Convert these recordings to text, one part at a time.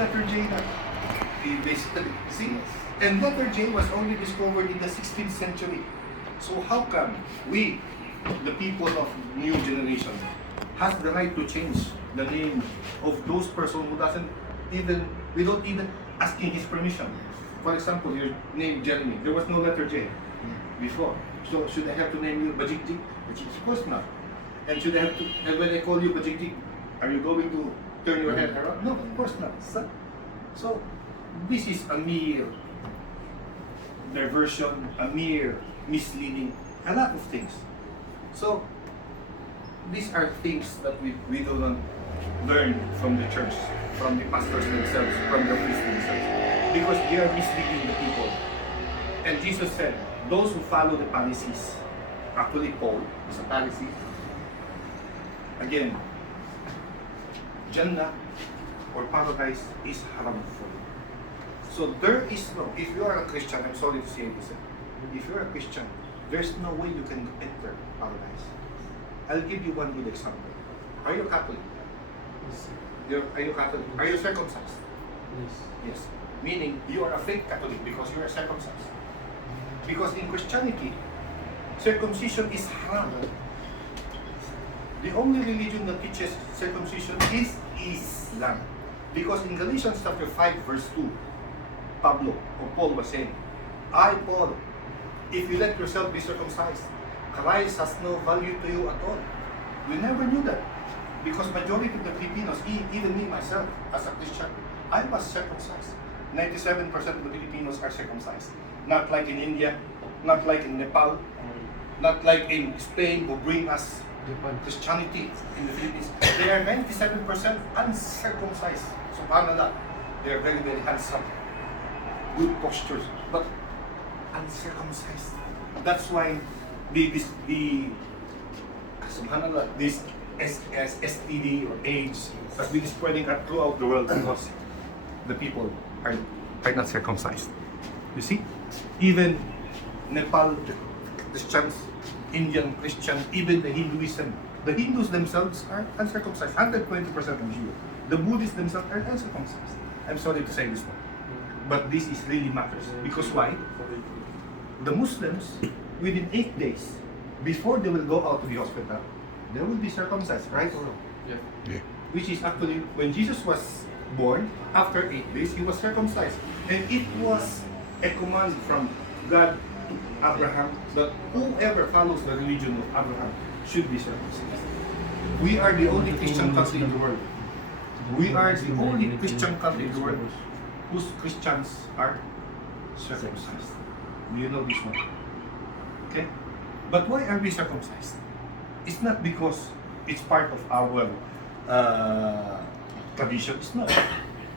letter J na. Basically, see? And letter J was only discovered in the 16th century. So how come we, the people of new generation, has the right to change the name of those person who doesn't even, without even asking his permission? For example, your name Jeremy, there was no letter J before. So should I have to name you Bajikji? Of course not. And should I have to, and when I call you Bajikji, are you going to turn your head around? No, of course not. So this is a mere diversion, a mere misleading, a lot of things. So these are things that we do not learn from the church, from the pastors themselves, from the priests themselves, because they are misleading the people. And Jesus said, those who follow the Pharisees, actually Paul is a Pharisee. Again, Jannah or paradise is haram for you. So there is no, if you are a Christian, I'm sorry to say this, if you are a Christian, there's no way you can enter paradise. I'll give you one good example. Are you Catholic? Yes. Are you Catholic? Are you circumcised? Yes. Yes. Meaning you are a fake Catholic because you are circumcised. Because in Christianity, circumcision is haram. The only religion that teaches circumcision is Islam. Because in Galatians chapter 5 verse 2, Paul was saying, I, Paul, if you let yourself be circumcised, Christ has no value to you at all. We never knew that. Because majority of the Filipinos, even me myself as a Christian, I was circumcised. 97% of the Filipinos are circumcised. Not like in India, not like in Nepal, not like in Spain who bring us Christianity in the Philippines. They are 97% uncircumcised. SubhanAllah. They are very, very handsome. Good postures, but uncircumcised. That's why the SubhanAllah, this STD or AIDS has been spreading throughout the world because the people are not circumcised. You see? Even Nepal Christians, Indian Christian, even the Hinduism. The Hindus themselves are uncircumcised. 120% of Jews. The Buddhists themselves are uncircumcised. I'm sorry to say this one. But this is really matters. Because why? The Muslims, within 8 days, before they will go out to the hospital, they will be circumcised, right? Yeah. Which is actually, when Jesus was born, after 8 days, he was circumcised. And it was a command from God to Abraham that whoever follows the religion of Abraham should be circumcised. We are the only Christian country in the world. We are the only Christian country in the world whose Christians are circumcised. Do you know this one? Okay? But why are we circumcised? It's not because it's part of our tradition. It's not.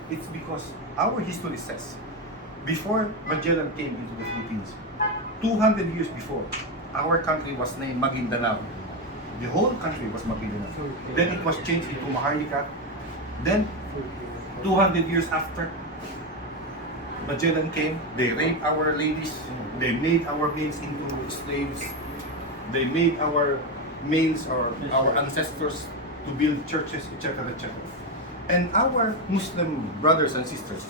It's because our history says, before Magellan came into the Philippines, 200 years before, our country was named Maguindanao. The whole country was Maguindanao. Then it was changed into Maharlika. Then, 200 years after, Magellan came, they raped our ladies, they made our males into slaves, they made our males or our ancestors to build churches, etc., etc. And our Muslim brothers and sisters,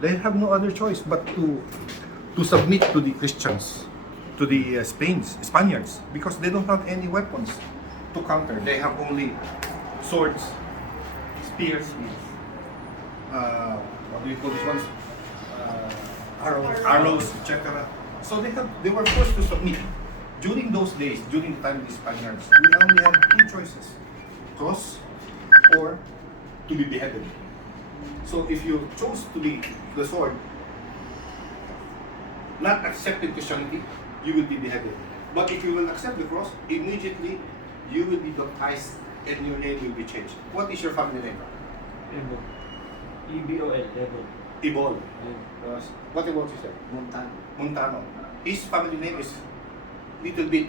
they have no other choice but to submit to the Christians, to the Spaniards, because they don't have any weapons to counter. They have only swords, spears, what do you call these ones? Arrows, etc. So they were forced to submit. During those days, during the time of the Spaniards, we only had two choices: cross or to be beheaded. So if you chose to be the sword, not accepting Christianity, you will be beheaded. But if you will accept the cross, immediately you will be baptized and your name will be changed. What is your family name? Ebol. E-B-O-L. Ebol. Ibol. Yeah. What about you, sir? Montano. Montano. His family name is little bit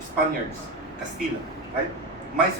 Spaniards, Castilla, right? My